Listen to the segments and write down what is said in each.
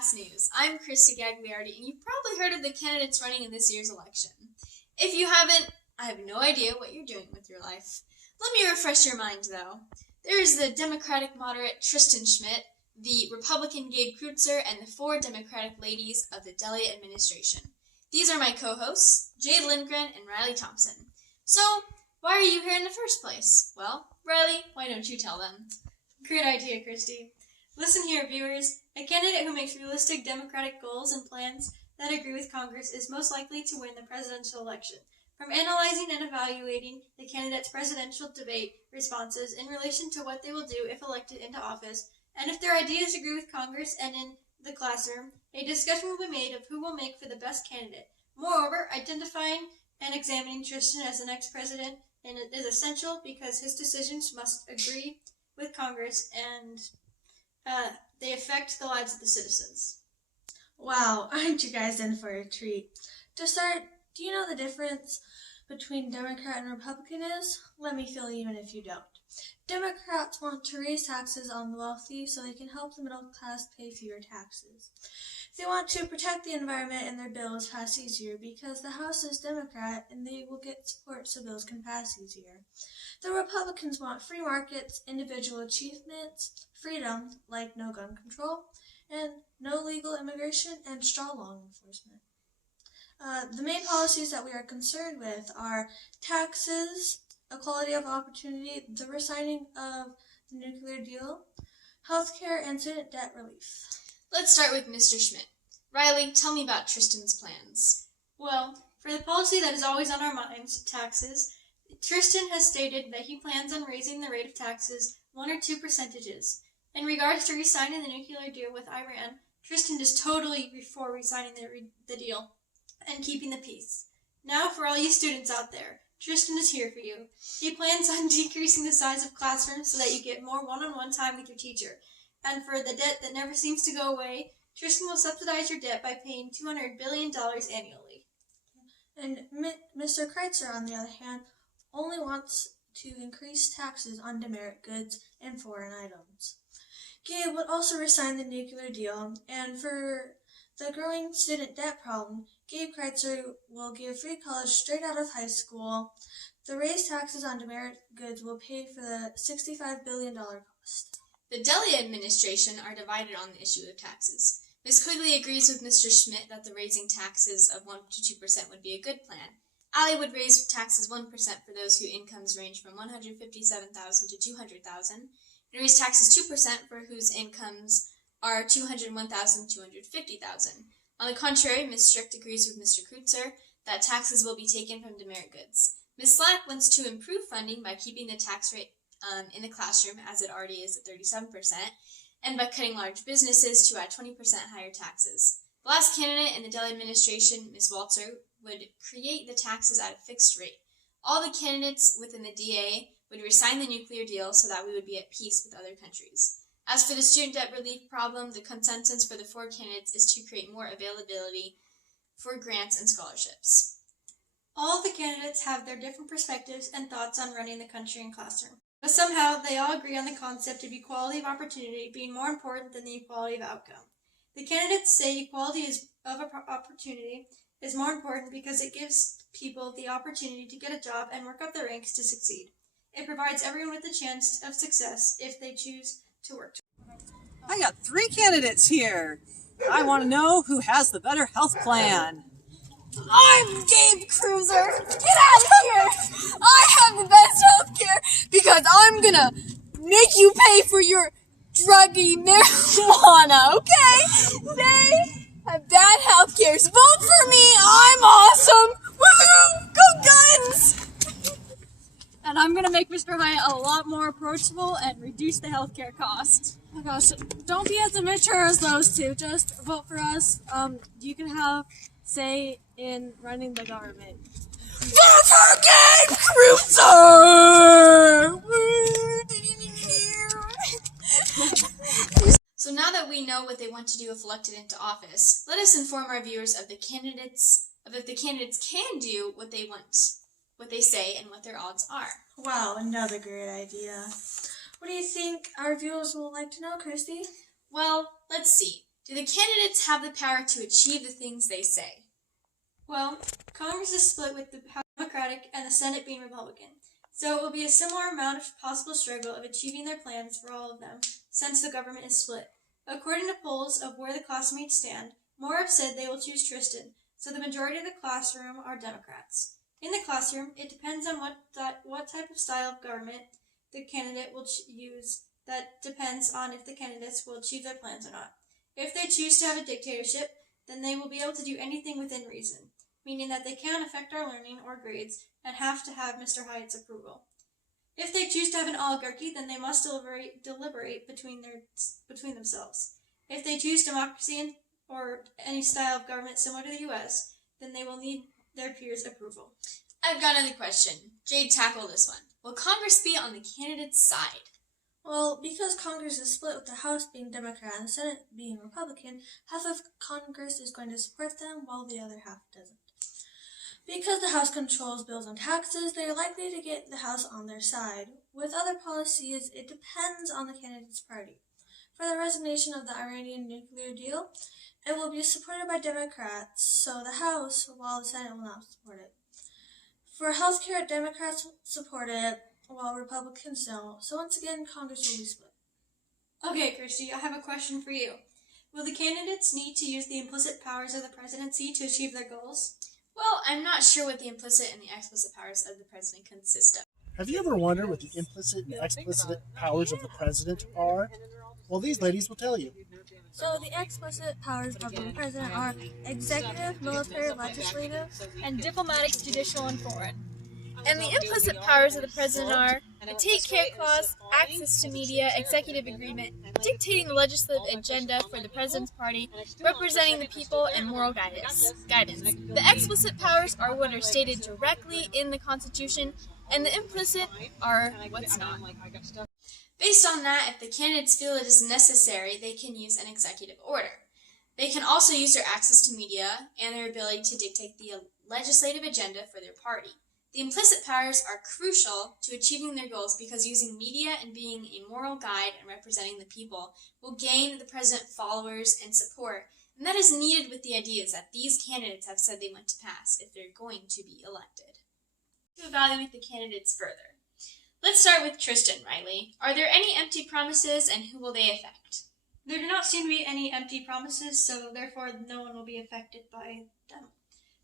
News. I'm Christy Gagliardi, and you've probably heard of the candidates running in this year's election. If you haven't, I have no idea what you're doing with your life. Let me refresh your mind, though. There is the Democratic moderate Tristan Schmidt, the Republican Gabe Kreutzer, and the 4 Democratic ladies of the Delegate administration. These are my co-hosts, Jade Lindgren and Riley Thompson. So, why are you here in the first place? Well, Riley, why don't you tell them? Great idea, Christy. Listen here, viewers. A candidate who makes realistic democratic goals and plans that agree with Congress is most likely to win the presidential election. From analyzing and evaluating the candidate's presidential debate responses in relation to what they will do if elected into office, and if their ideas agree with Congress and in the classroom, a discussion will be made of who will make for the best candidate. Moreover, identifying and examining Tristan as the next president is essential because his decisions must agree with Congress and they affect the lives of the citizens. Wow, aren't you guys in for a treat? To start, do you know the difference between Democrat and Republican is? Let me fill you in if you don't. Democrats want to raise taxes on the wealthy so they can help the middle class pay fewer taxes. They want to protect the environment and their bills pass easier because the House is Democrat and they will get support so bills can pass easier. The Republicans want free markets, individual achievements, freedom, like no gun control, and no legal immigration and strong law enforcement. The main policies that we are concerned with are taxes, equality of opportunity, the resigning of the nuclear deal, healthcare, and student debt relief. Let's start with Mr. Schmidt. Riley, tell me about Tristan's plans. Well, for the policy that is always on our minds, taxes, Tristan has stated that he plans on raising the rate of taxes 1 or 2 percentages. In regards to re-signing the nuclear deal with Iran, Tristan is totally for re-signing the deal and keeping the peace. Now, for all you students out there, Tristan is here for you. He plans on decreasing the size of classrooms so that you get more one-on-one time with your teacher. And for the debt that never seems to go away, Tristan will subsidize your debt by paying $200 billion annually. And Mr. Kreutzer, on the other hand, only wants to increase taxes on demerit goods and foreign items. Gabe would also resign the nuclear deal, and for the growing student debt problem, Gabe Kreutzer will give free college straight out of high school. The raised taxes on demerit goods will pay for the $65 billion cost. The Delegate administration are divided on the issue of taxes. Ms. Quigley agrees with Mr. Schmidt that the raising taxes of 1 to 2% would be a good plan. Allie would raise taxes 1% for those whose incomes range from $157,000 to $200,000, and raise taxes 2% for whose incomes are $201,000 to $250,000. On the contrary, Ms. Strict agrees with Mr. Kreutzer that taxes will be taken from demerit goods. Ms. Slack wants to improve funding by keeping the tax rate in the classroom, as it already is at 37%, and by cutting large businesses to add 20% higher taxes. The last candidate in the Dell administration, Ms. Walter, would create the taxes at a fixed rate. All the candidates within the DA would resign the nuclear deal so that we would be at peace with other countries. As for the student debt relief problem, the consensus for the 4 candidates is to create more availability for grants and scholarships. All the candidates have their different perspectives and thoughts on running the country and classroom. But somehow, they all agree on the concept of equality of opportunity being more important than the equality of outcome. The candidates say equality of opportunity is more important because it gives people the opportunity to get a job and work up the ranks to succeed. It provides everyone with a chance of success if they choose to work. I got 3 candidates here. I want to know who has the better health plan. I'm Gabe Kreutzer. Get out of here! I have the best health care because I'm gonna make you pay for your druggy marijuana, okay? They have bad health care. So vote for me! I'm awesome! Woohoo! Go Guns! And I'm gonna make Mr. Hyatt a lot more approachable and reduce the healthcare cost. Oh my gosh, don't be as immature as those two. Just vote for us. You can have say in running the government. Vote for Gabe Kreutzer! So now that we know what they want to do if elected into office, let us inform our viewers of if the candidates can do what they say and what their odds are. Wow, another great idea. What do you think our viewers will like to know, Christy? Well, let's see. Do the candidates have the power to achieve the things they say? Well, Congress is split with the House Democratic and the Senate being Republican, so it will be a similar amount of possible struggle of achieving their plans for all of them, since the government is split. According to polls of where the classmates stand, more have said they will choose Tristan, so the majority of the classroom are Democrats. In the classroom, it depends on what type of style of government the candidate will use. That depends on if the candidates will achieve their plans or not. If they choose to have a dictatorship, then they will be able to do anything within reason, meaning that they can't affect our learning or grades and have to have Mr. Hyatt's approval. If they choose to have an oligarchy, then they must deliberate between themselves. If they choose democracy or any style of government similar to the U.S., then they will need their peers' approval. I've got another question. Jade, tackle this one. Will Congress be on the candidate's side? Well, because Congress is split with the House being Democrat and the Senate being Republican, half of Congress is going to support them while the other half doesn't. Because the House controls bills on taxes, they are likely to get the House on their side. With other policies, it depends on the candidate's party. For the resignation of the Iranian nuclear deal, it will be supported by Democrats, so the House, while the Senate will not support it. For healthcare, Democrats support it, while Republicans don't. So once again, Congress will be split. Okay, Christy, I have a question for you. Will the candidates need to use the implicit powers of the presidency to achieve their goals? Well, I'm not sure what the implicit and the explicit powers of the president consist of. Have you ever wondered what the implicit and explicit powers of the president are? Well, these ladies will tell you. So the explicit powers of the president are executive, military, legislative, And diplomatic, judicial, and foreign. And the implicit powers of the president are the Take Care Clause, access to media, executive agreement, dictating the legislative agenda for the president's party, representing the people, and moral guidance. The explicit powers are what are stated directly in the Constitution, and the implicit are what's not. Based on that, if the candidates feel it is necessary, they can use an executive order. They can also use their access to media and their ability to dictate the legislative agenda for their party. The implicit powers are crucial to achieving their goals because using media and being a moral guide and representing the people will gain the president followers and support, and that is needed with the ideas that these candidates have said they want to pass if they're going to be elected. To evaluate the candidates further. Let's start with Tristan, Riley. Are there any empty promises and who will they affect? There do not seem to be any empty promises, so therefore no one will be affected by them.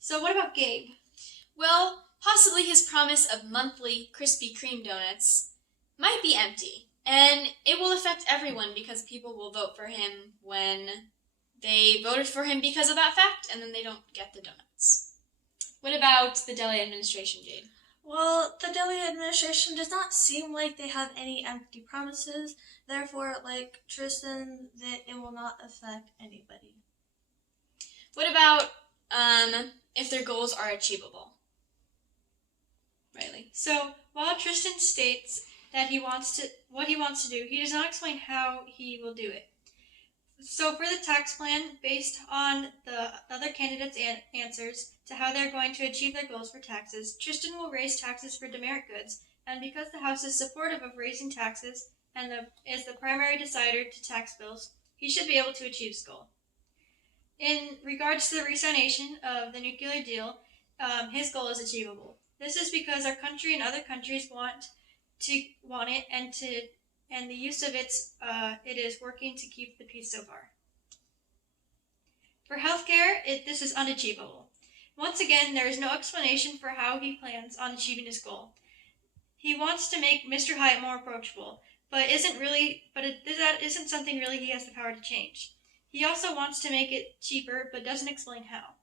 So what about Gabe? Well, possibly his promise of monthly Krispy Kreme donuts might be empty, and it will affect everyone because people will vote for him when they voted for him because of that fact, and then they don't get the donuts. What about the Delhi administration, Jade? Well, the Delhi administration does not seem like they have any empty promises. Therefore, like Tristan, that it will not affect anybody. What about if their goals are achievable? Riley. So while Tristan states that what he wants to do, he does not explain how he will do it. So for the tax plan, based on the other candidates' answers to how they're going to achieve their goals for taxes, Tristan will raise taxes for demerit goods, and because the House is supportive of raising taxes and is the primary decider to tax bills, he should be able to achieve his goal. In regards to the resignation of the nuclear deal, his goal is achievable. This is because our country and other countries want it, and the use of it is working to keep the peace so far. For healthcare, this is unachievable. Once again, there is no explanation for how he plans on achieving his goal. He wants to make Mr. Hyatt more approachable, that isn't something really he has the power to change. He also wants to make it cheaper, but doesn't explain how.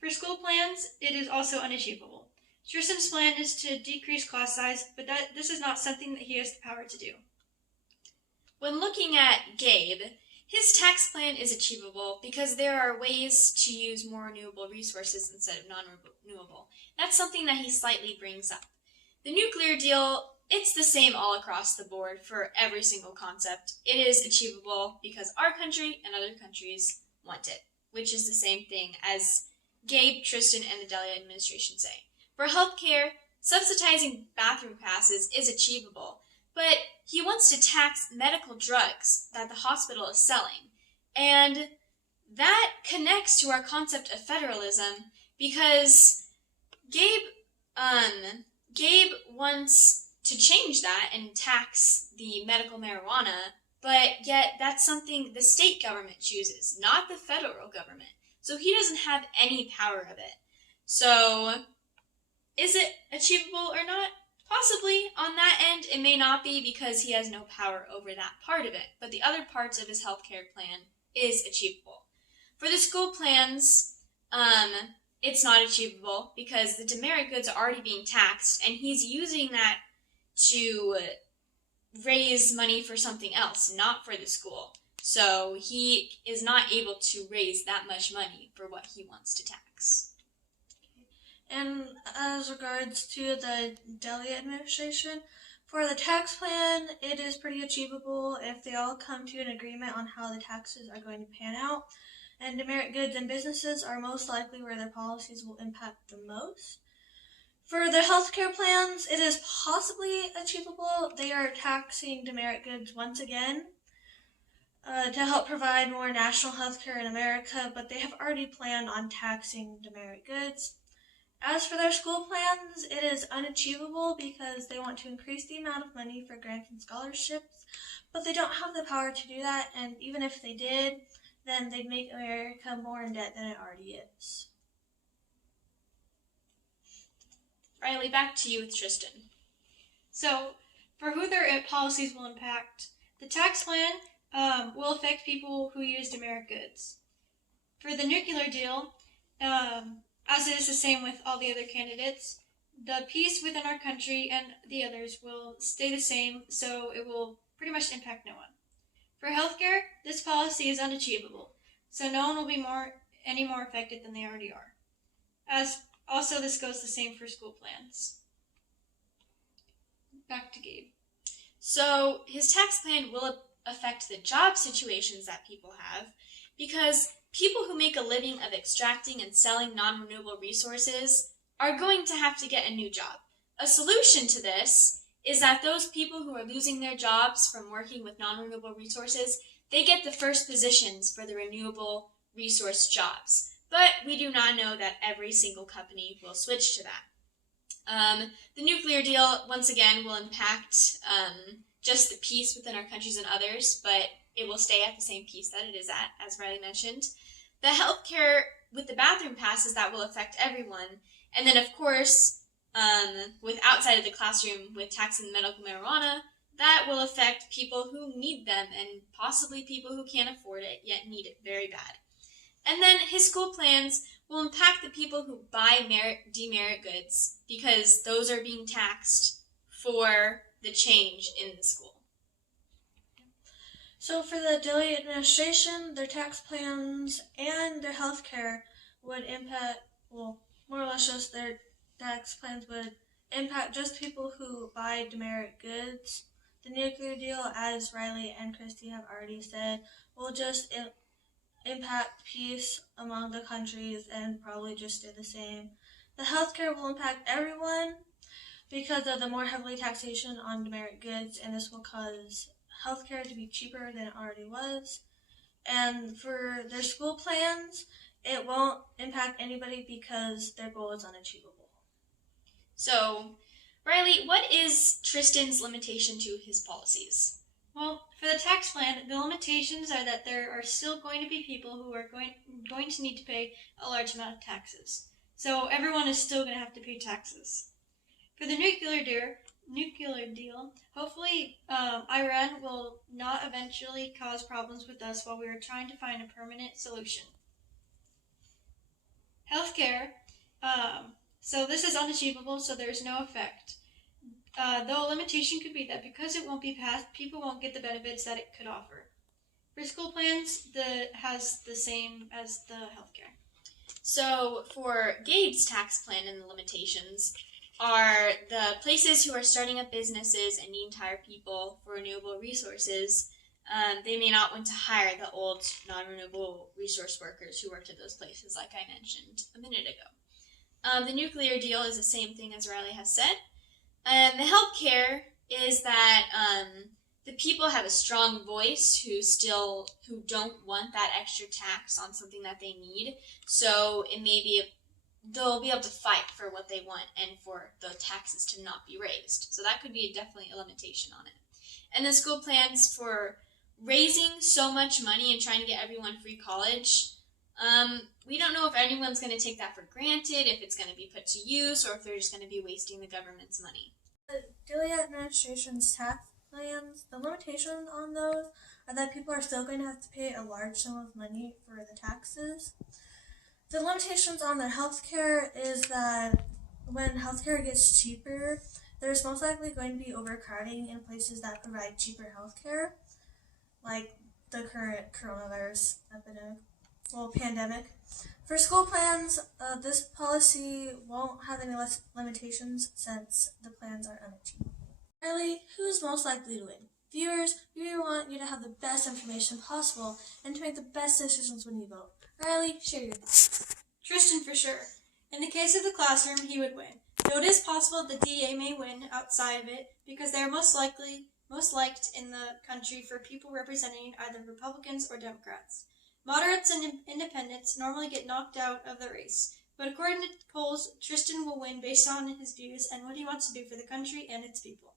For school plans, it is also unachievable. Tristan's plan is to decrease class size, but this is not something that he has the power to do. When looking at Gabe, his tax plan is achievable because there are ways to use more renewable resources instead of non-renewable. That's something that he slightly brings up. The nuclear deal, it's the same all across the board for every single concept. It is achievable because our country and other countries want it, which is the same thing as Gabe, Tristan, and the Delhi administration say. For healthcare, subsidizing bathroom passes is achievable, but he wants to tax medical drugs that the hospital is selling. And that connects to our concept of federalism because Gabe wants to change that and tax the medical marijuana, but yet that's something the state government chooses, not the federal government. So he doesn't have any power of it. So, is it achievable or not? Possibly. On that end, it may not be because he has no power over that part of it, but the other parts of his healthcare plan is achievable. For the school plans, it's not achievable because the demerit goods are already being taxed, and he's using that to raise money for something else, not for the school. So he is not able to raise that much money for what he wants to tax. And as regards to the Delegate administration, for the tax plan, it is pretty achievable if they all come to an agreement on how the taxes are going to pan out. And demerit goods and businesses are most likely where their policies will impact the most. For the healthcare plans, it is possibly achievable. They are taxing demerit goods once again to help provide more national healthcare in America, but they have already planned on taxing demerit goods. As for their school plans, it is unachievable because they want to increase the amount of money for grants and scholarships, but they don't have the power to do that, and even if they did, then they'd make America more in debt than it already is. Riley, back to you with Tristan. So, for who their policies will impact, the tax plan will affect people who use demerit goods. For the nuclear deal, as it is the same with all the other candidates, the peace within our country and the others will stay the same, so it will pretty much impact no one. For healthcare, this policy is unachievable, so no one will be any more affected than they already are. As also, this goes the same for school plans. Back to Gabe. So his tax plan will affect the job situations that people have because people who make a living of extracting and selling non-renewable resources are going to have to get a new job. A solution to this is that those people who are losing their jobs from working with non-renewable resources, they get the first positions for the renewable resource jobs. But we do not know that every single company will switch to that. The nuclear deal, once again, will impact just the peace within our countries and others, but it will stay at the same peace that it is at, as Riley mentioned. The healthcare with the bathroom passes, that will affect everyone. And then, of course, with outside of the classroom, with taxing medical marijuana, that will affect people who need them and possibly people who can't afford it yet need it very bad. And then his school plans will impact the people who buy demerit goods because those are being taxed for the change in the school. So for the Delegate administration, their tax plans and their health care would impact, well, more or less just their tax plans would impact just people who buy demerit goods. The nuclear deal, as Riley and Christy have already said, will just impact peace among the countries and probably just stay the same. The healthcare will impact everyone because of the more heavily taxation on demerit goods, and this will cause healthcare to be cheaper than it already was. And for their school plans, it won't impact anybody because their goal is unachievable. So, Riley, what is Tristan's limitation to his policies? Well, for the tax plan, the limitations are that there are still going to be people who are going to need to pay a large amount of taxes. So everyone is still going to have to pay taxes. For the nuclear deal, hopefully Iran will not eventually cause problems with us while we are trying to find a permanent solution. Healthcare, so this is unachievable, so there is no effect. Though a limitation could be that because it won't be passed, people won't get the benefits that it could offer. For school plans, has the same as the healthcare. So for Gabe's tax plan and the limitations are the places who are starting up businesses and need to hire people for renewable resources. They may not want to hire the old non-renewable resource workers who worked at those places, like I mentioned a minute ago. The nuclear deal is the same thing as Riley has said. The healthcare is that the people have a strong voice who don't want that extra tax on something that they need. So they'll be able to fight for what they want and for the taxes to not be raised. So that could be definitely a limitation on it. And the school plans for raising so much money and trying to get everyone free college, we don't know if anyone's going to take that for granted, if it's going to be put to use, or if they're just going to be wasting the government's money. The Delegate administration's tax plans, the limitations on those are that people are still going to have to pay a large sum of money for the taxes. The limitations on their healthcare is that when healthcare gets cheaper, there's most likely going to be overcrowding in places that provide cheaper healthcare, like the current coronavirus pandemic. For school plans, this policy won't have any less limitations since the plans are unachievable. Riley, who's most likely to win? Viewers, we want you to have the best information possible and to make the best decisions when you vote. Riley, share your thoughts. Tristan for sure. In the case of the classroom, he would win. Though it is possible the DA may win outside of it because they are most liked in the country for people representing either Republicans or Democrats. Moderates and independents normally get knocked out of the race, but according to polls, Tristan will win based on his views and what he wants to do for the country and its people.